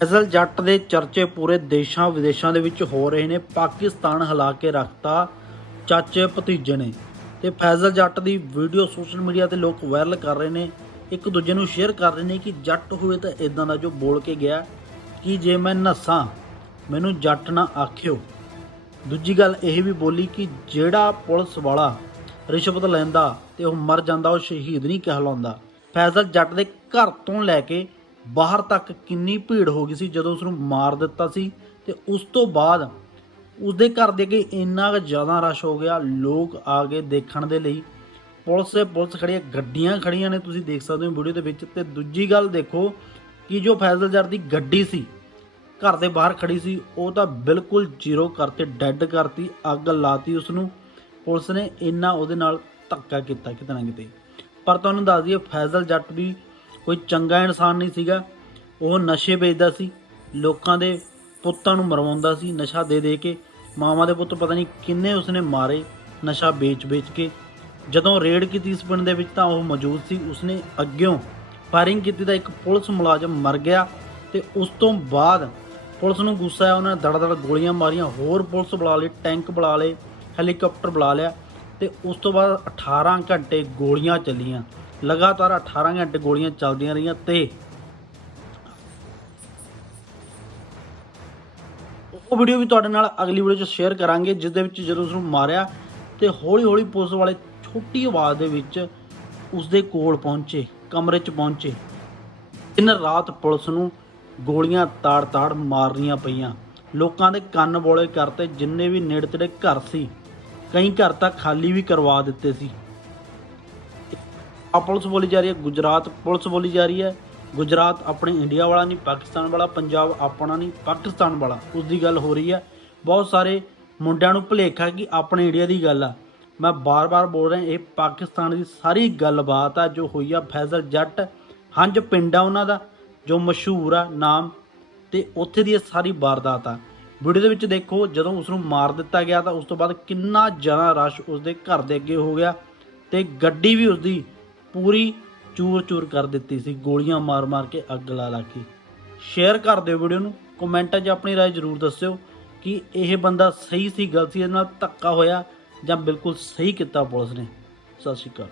ਫੈਜ਼ਲ ਜੱਟ ਦੇ ਚਰਚੇ ਪੂਰੇ ਦੇਸ਼ਾਂ ਵਿਦੇਸ਼ਾਂ ਦੇ ਵਿੱਚ ਹੋ ਰਹੇ ਨੇ। ਪਾਕਿਸਤਾਨ ਹਿਲਾ ਕੇ ਰੱਖਤਾ ਚਾਚੇ ਭਤੀਜੇ ਨੇ ਤੇ ਫੈਜ਼ਲ ਜੱਟ ਦੀ ਵੀਡੀਓ ਸੋਸ਼ਲ ਮੀਡੀਆ ਤੇ ਲੋਕ ਵਾਇਰਲ ਕਰ ਰਹੇ ਨੇ। ਇੱਕ ਦੂਜੇ ਨੂੰ ਸ਼ੇਅਰ ਕਰ ਰਹੇ ਨੇ ਕਿ ਜੱਟ ਹੋਵੇ ਤਾਂ ਇਦਾਂ ਦਾ ਜੋ ਬੋਲ ਕੇ ਗਿਆ ਕਿ ਜੇ ਮੈਂ ਨਸਾਂ, ਮੈਨੂੰ ਜੱਟ ਨਾ ਆਖਿਓ। ਦੂਜੀ ਗੱਲ ਇਹ ਵੀ ਬੋਲੀ ਕਿ ਜਿਹੜਾ ਪੁਲਿਸ ਵਾਲਾ ਰਿਸ਼ਵਤ ਲੈਂਦਾ ਤੇ ਉਹ ਮਰ ਜਾਂਦਾ, ਉਹ ਸ਼ਹੀਦ ਨਹੀਂ ਕਹਿਲਾਉਂਦਾ। ਫੈਜ਼ਲ ਜੱਟ ਦੇ ਘਰ ਤੋਂ ਲੈ ਕੇ ਬਾਹਰ ਤੱਕ ਕਿੰਨੀ ਭੀੜ ਹੋ ਗਈ ਸੀ ਜਦੋਂ ਉਸ ਨੂੰ ਮਾਰ ਦਿੱਤਾ ਸੀ ਤੇ ਉਸ ਤੋਂ ਬਾਅਦ ਉਸਦੇ ਘਰ ਦੇ ਅੱਗੇ ਇੰਨਾ ਕੁ ਜ਼ਿਆਦਾ ਰਸ਼ ਹੋ ਗਿਆ, ਲੋਕ ਆ ਗਏ ਦੇਖਣ ਦੇ ਲਈ। ਪੁਲਿਸ ਪੁਲਿਸ ਖੜੀਆਂ ਗੱਡੀਆਂ ਖੜੀਆਂ ਨੇ, ਤੁਸੀਂ ਦੇਖ ਸਕਦੇ ਹੋ ਵੀਡੀਓ ਦੇ ਵਿੱਚ। ਤੇ ਦੂਜੀ ਗੱਲ ਦੇਖੋ ਕਿ ਜੋ ਫੈਜ਼ਲ ਜੱਟ ਦੀ ਗੱਡੀ ਸੀ, ਘਰ ਦੇ ਬਾਹਰ ਖੜੀ ਸੀ, ਉਹ ਤਾਂ ਬਿਲਕੁਲ ਜ਼ੀਰੋ ਕਰਤੇ, ਡੈੱਡ ਕਰਤੀ, ਅੱਗ ਲਾਤੀ ਉਸ ਨੂੰ ਪੁਲਿਸ ਨੇ ਇੰਨਾ ਉਹਦੇ ਨਾਲ ਧੱਕਾ ਕੀਤਾ ਕਿਤੇ ਨਾ ਕਿਤੇ। ਪਰ ਤੁਹਾਨੂੰ ਦੱਸ ਦਈਏ ਫੈਜ਼ਲ ਜੱਟ ਵੀ ਕੋਈ ਚੰਗਾ ਇਨਸਾਨ ਨਹੀਂ ਸੀਗਾ। ਉਹ ਨਸ਼ੇ ਵੇਚਦਾ ਸੀ। ਲੋਕਾਂ ਦੇ ਪੁੱਤਾਂ ਨੂੰ ਮਰਵਾਉਂਦਾ ਸੀ। ਨਸ਼ਾ ਦੇ ਦੇ ਕੇ ਮਾਵਾਂ ਦੇ ਪੁੱਤ ਪਤਾ ਨਹੀਂ ਕਿੰਨੇ ਉਸਨੇ ਮਾਰੇ ਨਸ਼ਾ ਵੇਚ-ਵੇਚ ਕੇ। ਜਦੋਂ ਰੇਡ ਕੀਤੀ ਇਸ ਪਿੰਡ ਦੇ ਵਿੱਚ ਤਾਂ ਉਹ ਮੌਜੂਦ ਸੀ। ਉਸਨੇ ਅੱਗਿਓਂ ਫਾਇਰਿੰਗ ਕੀਤੀ ਤਾਂ ਇੱਕ ਪੁਲਿਸ ਮੁਲਾਜ਼ਮ ਮਰ ਗਿਆ ਤੇ ਉਸ ਤੋਂ ਬਾਅਦ ਪੁਲਿਸ ਨੂੰ ਗੁੱਸਾ ਆਇਆ। ਉਹਨਾਂ ਨੇ ਦੜ ਦੜ ਗੋਲੀਆਂ ਮਾਰੀਆਂ, ਹੋਰ ਪੁਲਿਸ ਬੁਲਾ ਲਈ, ਟੈਂਕ ਬੁਲਾ ਲਏ, ਹੈਲੀਕਾਪਟਰ ਬੁਲਾ ਲਿਆ ਤੇ ਉਸ ਤੋਂ ਬਾਅਦ 18 ਘੰਟੇ ਗੋਲੀਆਂ ਚੱਲੀਆਂ। ਲਗਾਤਾਰ 18 ਘੰਟੇ ਗੋਲੀਆਂ ਚੱਲਦੀਆਂ ਰਹੀਆਂ ਤੇ ਉਹ ਵੀਡੀਓ ਵੀ ਤੁਹਾਡੇ ਨਾਲ ਅਗਲੀ ਵੀਡੀਓ 'ਚ ਸ਼ੇਅਰ ਕਰਾਂਗੇ ਜਿਸ ਦੇ ਵਿੱਚ ਜਦੋਂ ਉਸ ਨੂੰ ਮਾਰਿਆ ਤੇ ਹੌਲੀ ਹੌਲੀ ਪੁਲਿਸ ਵਾਲੇ ਛੋਟੀ ਆਵਾਜ਼ ਦੇ ਵਿੱਚ ਉਸ ਦੇ ਕੋਲ ਪਹੁੰਚੇ, ਕਮਰੇ 'ਚ ਪਹੁੰਚੇ। ਦਿਨ ਰਾਤ ਪੁਲਿਸ ਨੂੰ ਗੋਲੀਆਂ ਤਾੜ-ਤਾੜ ਮਾਰਨੀਆਂ ਪਈਆਂ। ਲੋਕਾਂ ਦੇ ਕੰਨ ਬੋਲੇ ਕਰਤੇ, ਜਿੰਨੇ ਵੀ ਨੇੜੇ ਤੇੜੇ ਘਰ ਸੀ, ਕਈ ਘਰ ਤਾਂ ਖਾਲੀ ਵੀ ਕਰਵਾ ਦਿੱਤੇ ਸੀ। ਆ ਪੁਲਿਸ ਬੋਲੀ ਜਾ ਰਹੀ ਹੈ ਗੁਜਰਾਤ ਪੁਲਿਸ ਬੋਲੀ ਜਾ ਰਹੀ ਹੈ। ਗੁਜਰਾਤ ਆਪਣੇ ਇੰਡੀਆ ਵਾਲਾ ਨਹੀਂ, ਪਾਕਿਸਤਾਨ ਵਾਲਾ, ਪੰਜਾਬ ਆਪਣਾ ਨਹੀਂ, ਪਾਕਿਸਤਾਨ ਵਾਲਾ ਉਸ ਦੀ ਗੱਲ ਹੋ ਰਹੀ ਹੈ। ਬਹੁਤ ਸਾਰੇ ਮੁੰਡਿਆਂ ਨੂੰ ਭੁਲੇਖਾ ਕਿ ਆਪਣੇ ਇੰਡੀਆ ਦੀ ਗੱਲ ਆ। ਮੈਂ ਬਾਰ-ਬਾਰ ਬੋਲ ਰਿਹਾ, ਇਹ ਪਾਕਿਸਤਾਨ ਦੀ ਸਾਰੀ ਗੱਲਬਾਤ ਆ ਜੋ ਹੋਈ ਆ, ਫੈਜ਼ਲ ਜੱਟ ਹੰਜ ਪਿੰਡ ਆ ਉਹਨਾਂ ਦਾ, ਜੋ ਮਸ਼ਹੂਰ ਆ ਨਾਮ, ਤੇ ਉੱਥੇ ਦੀ ਇਹ ਸਾਰੀ ਵਾਰਦਾਤ ਆ। ਵੀਡੀਓ ਦੇ ਵਿੱਚ ਦੇਖੋ, ਜਦੋਂ ਉਸ ਨੂੰ ਮਾਰ ਦਿੱਤਾ ਗਿਆ ਤਾਂ ਉਸ ਤੋਂ ਬਾਅਦ ਕਿੰਨਾ ਜ਼ਿਆਦਾ ਰਸ਼ ਉਸ ਦੇ ਘਰ ਦੇ ਅੱਗੇ ਹੋ ਗਿਆ ਤੇ ਗੱਡੀ ਵੀ ਉਸ ਦੀ ਪੂਰੀ ਚੂਰ-ਚੂਰ ਕਰ ਦਿੱਤੀ ਸੀ ਗੋਲੀਆਂ ਮਾਰ-ਮਾਰ ਕੇ ਅੱਗ ਲਾ ਲਾ ਕੇ ਸ਼ੇਅਰ ਕਰ ਦਿਓ ਵੀਡੀਓ ਨੂੰ ਕਮੈਂਟਾਂ 'ਚ ਆਪਣੀ رائے ਜ਼ਰੂਰ ਦੱਸਿਓ ਕਿ ਇਹ ਬੰਦਾ ਸਹੀ ਸੀ ਗਲਤ ਸੀ ਇਹਦੇ ਨਾਲ ਧੱਕਾ ਹੋਇਆ ਜਾਂ ਬਿਲਕੁਲ ਸਹੀ ਕੀਤਾ ਪੁਲਿਸ ਨੇ ਸਤਿ ਸ਼੍ਰੀ ਅਕਾਲ